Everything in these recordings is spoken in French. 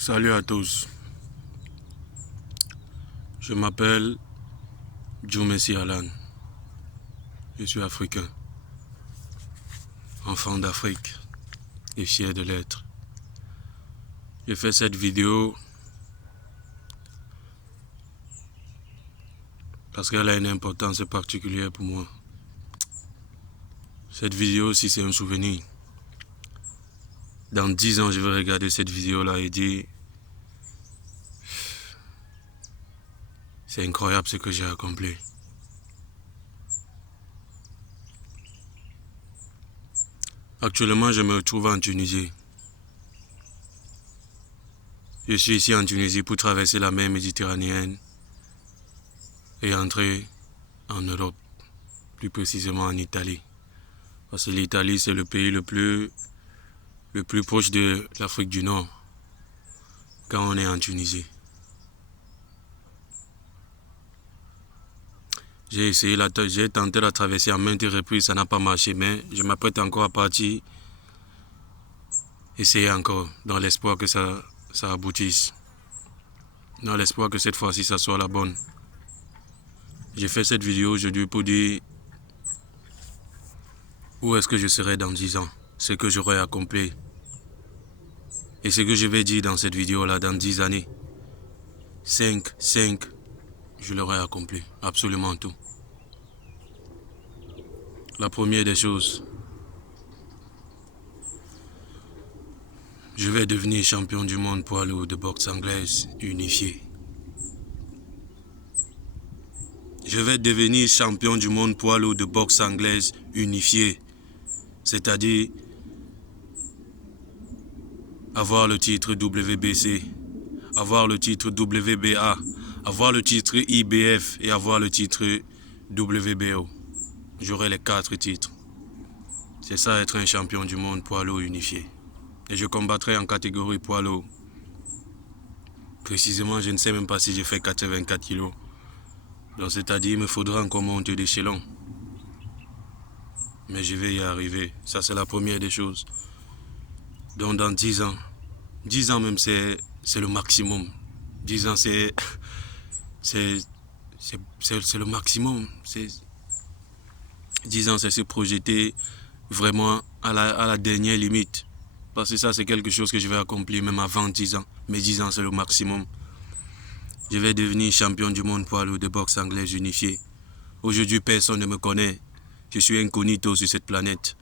Salut à tous. Je m'appelle Djoumessi Alan. Je suis africain, enfant d'Afrique et fier de l'être. J'ai fait cette vidéo parce qu'elle a une importance particulière pour moi. Cette vidéo, si c'est un souvenir, dans 10 ans, je vais regarder cette vidéo-là et dire c'est incroyable ce que j'ai accompli. Actuellement, je me trouve en Tunisie. Je suis ici en Tunisie pour traverser la mer Méditerranéenne et entrer en Europe, plus précisément en Italie. Parce que l'Italie, c'est le pays le plus proche de l'Afrique du Nord quand on est en Tunisie. J'ai tenté la traversée à maintes reprises, ça n'a pas marché, mais je m'apprête encore à partir, essayer encore, dans l'espoir que ça aboutisse, dans l'espoir que cette fois-ci, ça soit la bonne. J'ai fait cette vidéo aujourd'hui pour dire où est-ce que je serai dans 10 ans, ce que j'aurai accompli. Et ce que je vais dire dans cette vidéo-là, dans 10 années, 5, je l'aurai accompli, absolument tout. La première des choses, je vais devenir champion du monde poids lourd de boxe anglaise unifié. Je vais devenir champion du monde poids lourd de boxe anglaise unifié. C'est-à-dire avoir le titre WBC, avoir le titre WBA, avoir le titre IBF et avoir le titre WBO. J'aurai les 4 titres. C'est ça être un champion du monde poids lourd unifié. Et je combattrai en catégorie poids lourd. Précisément, je ne sais même pas si j'ai fait 84 kilos. Donc c'est-à-dire, il me faudra encore monter d'échelon. Mais je vais y arriver. Ça, c'est la première des choses. Donc dans 10 ans, 10 ans même, c'est le maximum. 10 ans, c'est le maximum. 10 ans, c'est se projeter vraiment à la dernière limite. Parce que ça, c'est quelque chose que je vais accomplir même avant 10 ans. Mais 10 ans, c'est le maximum. Je vais devenir champion du monde poids lourd de boxe anglaise unifié. Aujourd'hui, personne ne me connaît. Je suis incognito sur cette planète.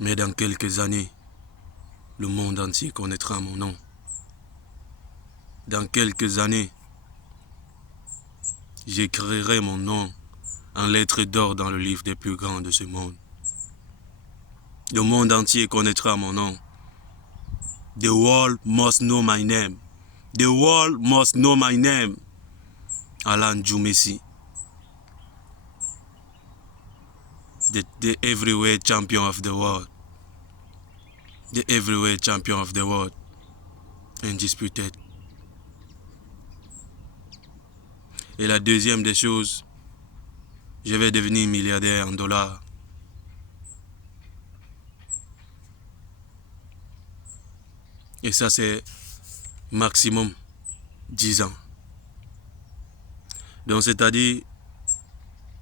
Mais dans quelques années, le monde entier connaîtra mon nom. Dans quelques années, j'écrirai mon nom en lettres d'or dans le livre des plus grands de ce monde. Le monde entier connaîtra mon nom. The world must know my name. The world must know my name. Alan Djoumessi. The everywhere champion of the world. The everywhere champion of the world. Undisputed. Et la deuxième des choses, je vais devenir milliardaire en dollars. Et ça, c'est maximum 10 ans. Donc, c'est-à-dire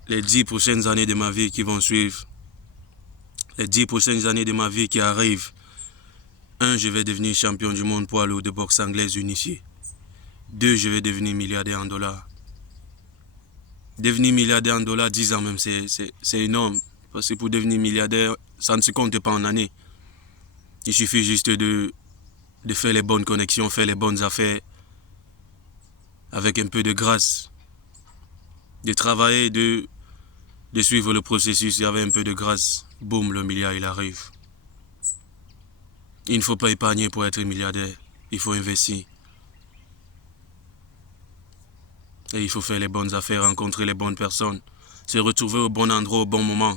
les 10 prochaines années de ma vie qui vont suivre, les 10 prochaines années de ma vie qui arrivent. 1, je vais devenir champion du monde poids lourd de boxe anglaise unifié. 2, je vais devenir milliardaire en dollars. Devenir milliardaire en dollars, 10 ans même, c'est énorme. Parce que pour devenir milliardaire, ça ne se compte pas en années. Il suffit juste de faire les bonnes connexions, faire les bonnes affaires, avec un peu de grâce. De travailler, de suivre le processus, et avec un peu de grâce, boum, le milliard, il arrive. Il ne faut pas épargner pour être milliardaire. Il faut investir. Et il faut faire les bonnes affaires, rencontrer les bonnes personnes, se retrouver au bon endroit au bon moment.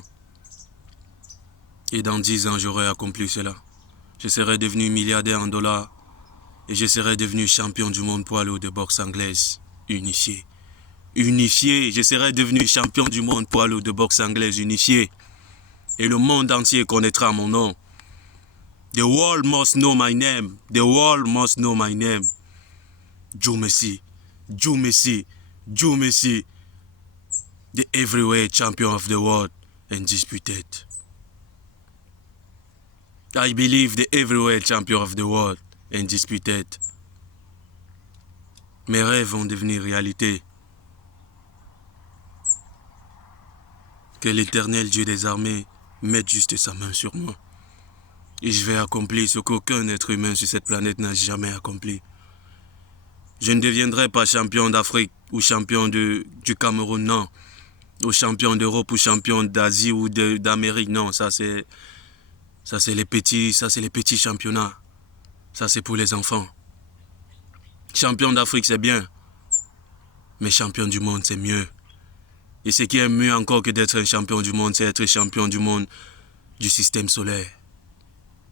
Et dans 10 ans, j'aurai accompli cela. Je serai devenu milliardaire en dollars et je serai devenu champion du monde poids lourd de boxe anglaise unifié. Unifié, je serai devenu champion du monde poids lourd de boxe anglaise unifié. Et le monde entier connaîtra mon nom. The world must know my name. The world must know my name. Joe Messi. Joe Messi. Joe Messi. The heavyweight champion of the world. Undisputed. I believe the heavyweight champion of the world. Undisputed. Mes rêves vont devenir réalité. Que l'Éternel Dieu des armées mette juste sa main sur moi. Et je vais accomplir ce qu'aucun être humain sur cette planète n'a jamais accompli. Je ne deviendrai pas champion d'Afrique ou champion du Cameroun, non. Ou champion d'Europe ou champion d'Asie ou d'Amérique, non. Ça c'est les petits championnats. Ça c'est pour les enfants. Champion d'Afrique c'est bien. Mais champion du monde c'est mieux. Et ce qui est mieux encore que d'être un champion du monde, c'est être champion du monde du système solaire.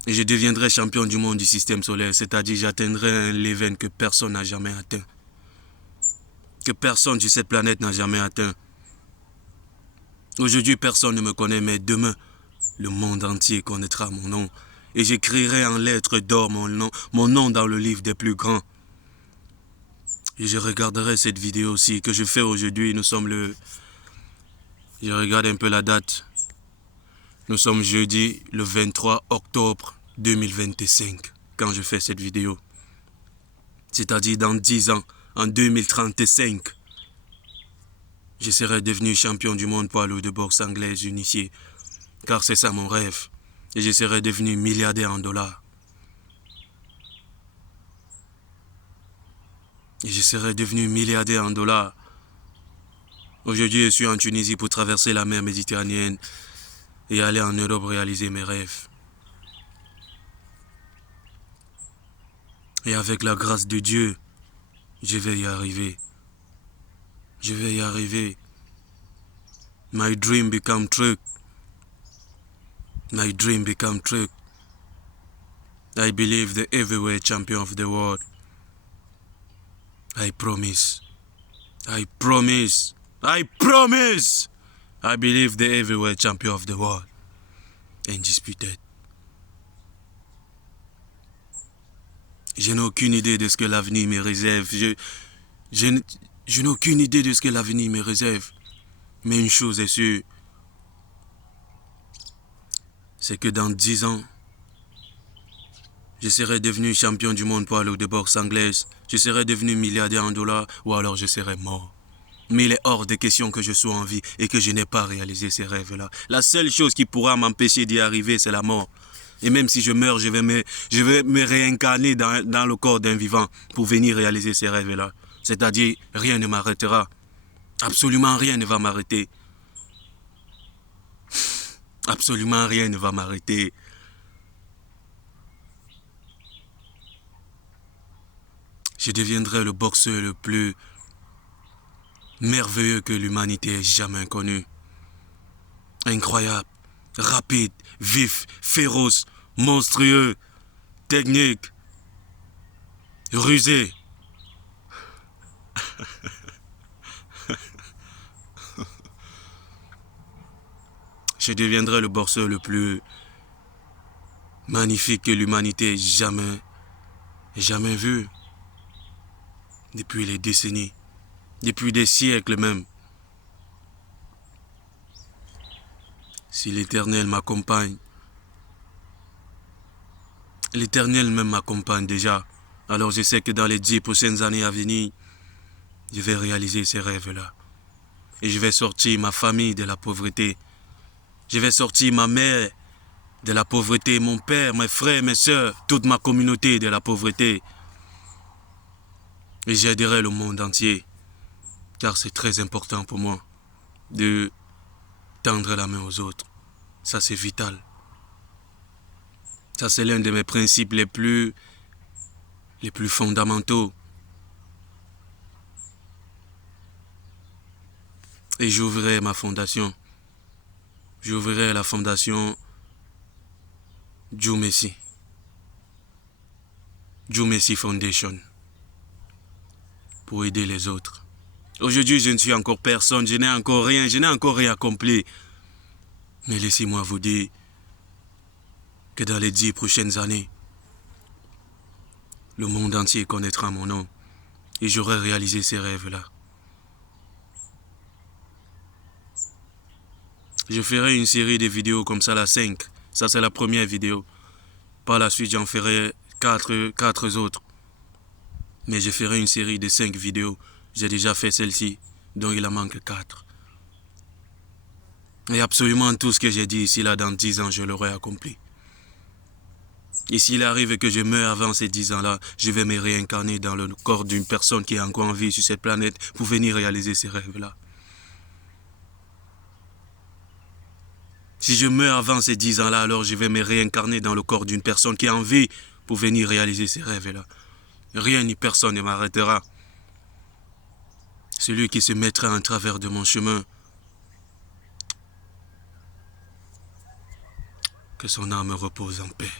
Et je deviendrai champion du monde du système solaire, c'est-à-dire j'atteindrai un level que personne n'a jamais atteint. Que personne sur cette planète n'a jamais atteint. Aujourd'hui, personne ne me connaît, mais demain, le monde entier connaîtra mon nom. Et j'écrirai en lettres d'or mon nom dans le livre des plus grands. Et je regarderai cette vidéo aussi que je fais aujourd'hui. Nous sommes Je regarde un peu la date. Nous sommes jeudi, le 23 octobre 2025, quand je fais cette vidéo. C'est-à-dire dans 10 ans, en 2035, je serai devenu champion du monde poids lourd de boxe anglaise unifiée. Car c'est ça mon rêve. Et je serai devenu milliardaire en dollars. Et je serai devenu milliardaire en dollars. Aujourd'hui, je suis en Tunisie pour traverser la mer Méditerranéenne et aller en Europe réaliser mes rêves. Et avec la grâce de Dieu, je vais y arriver. Je vais y arriver. My dream become true. My dream become true. I believe the heavyweight champion of the world. I promise. I promise. I promise. I believe the heavyweight champion of the world. Undisputed. Je n'ai aucune idée de ce que l'avenir me réserve. Je n'ai aucune idée de ce que l'avenir me réserve. Mais une chose est sûre. C'est que dans 10 ans, je serai devenu champion du monde poids lourd de boxe anglaise. Je serai devenu milliardaire en dollars ou alors je serai mort. Mais il est hors de question que je sois en vie et que je n'ai pas réalisé ces rêves-là. La seule chose qui pourra m'empêcher d'y arriver, c'est la mort. Et même si je meurs, je vais me réincarner dans le corps d'un vivant pour venir réaliser ces rêves-là. C'est-à-dire, rien ne m'arrêtera. Absolument rien ne va m'arrêter. Absolument rien ne va m'arrêter. Je deviendrai le boxeur le plus merveilleux que l'humanité ait jamais connu. Incroyable, rapide, vif, féroce, monstrueux, technique, rusé. Je deviendrai le boxeur le plus magnifique que l'humanité ait jamais vu. Depuis les décennies, depuis des siècles même. Si l'Éternel m'accompagne, l'Éternel même m'accompagne déjà. Alors je sais que dans les 10 prochaines années à venir, je vais réaliser ces rêves-là. Et je vais sortir ma famille de la pauvreté. Je vais sortir ma mère de la pauvreté, mon père, mes frères, mes soeurs, toute ma communauté de la pauvreté. Et j'aiderai le monde entier. Car c'est très important pour moi de tendre la main aux autres. Ça, c'est vital. Ça, c'est l'un de mes principes les plus fondamentaux. Et j'ouvrirai ma fondation. J'ouvrirai la fondation Joe Messi. Joe Messi Foundation. Pour aider les autres. Aujourd'hui, je ne suis encore personne, je n'ai encore rien accompli. Mais laissez-moi vous dire que dans les 10 prochaines années, le monde entier connaîtra mon nom et j'aurai réalisé ces rêves-là. Je ferai une série de vidéos comme ça, la 5. Ça, c'est la première vidéo. Par la suite, j'en ferai 4 autres. Mais je ferai une série de 5 vidéos. J'ai déjà fait celle-ci, donc il en manque 4. Et absolument tout ce que j'ai dit ici, là, dans 10 ans, je l'aurai accompli. Et s'il arrive que je meure avant ces 10 ans-là, je vais me réincarner dans le corps d'une personne qui est encore en vie sur cette planète pour venir réaliser ces rêves-là. Si je meurs avant ces 10 ans-là, alors je vais me réincarner dans le corps d'une personne qui est en vie pour venir réaliser ces rêves-là. Rien ni personne ne m'arrêtera. Celui qui se mettra en travers de mon chemin, que son âme repose en paix.